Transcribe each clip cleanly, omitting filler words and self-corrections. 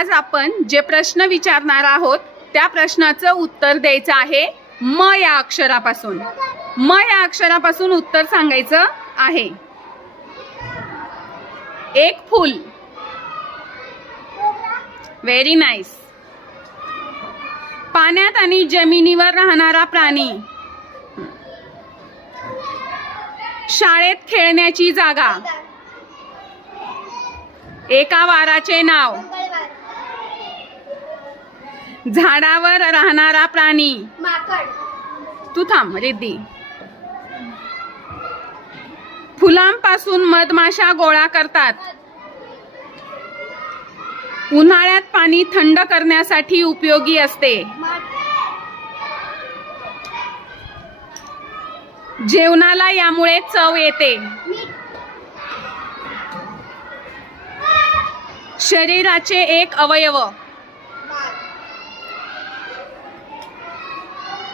आज आपण जे प्रश्न विचारणार आहोत त्या प्रश्नाचं उत्तर द्यायचं आहे म या अक्षरापासून. म या अक्षरापासून उत्तर सांगायचं आहे. एक फूल. Very nice. पाण्यात आणि जमिनीवर राहणारा प्राणी. शाळेत खेळण्याची जागा. एका वाराचे नाव. झाडावर राहणारा प्राणी. तू थांब रिद्धी. फुलांपासून मधमाशा गोळा करतात. उन्हाळ्यात पाणी थंड करण्यासाठी उपयोगी असते. जेवणाला यामुळे चव येते. शरीराचे एक अवयव.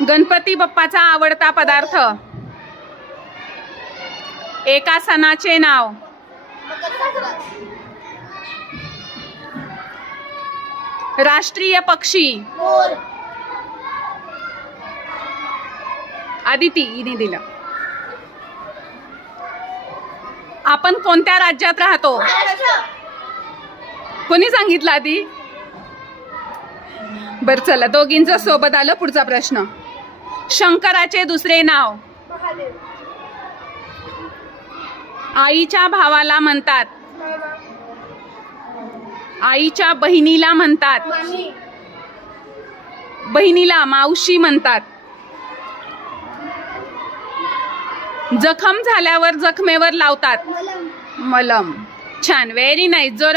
गणपती बाप्पाचा आवडता पदार्थ. एका सणाचे नाव. राष्ट्रीय पक्षी. आदिती हिने दिलं. आपण कोणत्या राज्यात राहतो? कोणी सांगितलं आधी? बर चला, दोघींचं सोबत आलं. पुढचा प्रश्न. शंकराचे दुसरे नाव. आईच्या भावाला म्हणतात. आईच्या बहिणीला म्हणतात. बहिणीला मावशी म्हणतात. जखम झाल्यावर जखमेवर लावतात. मलम. छान, व्हेरी नाईस. जोर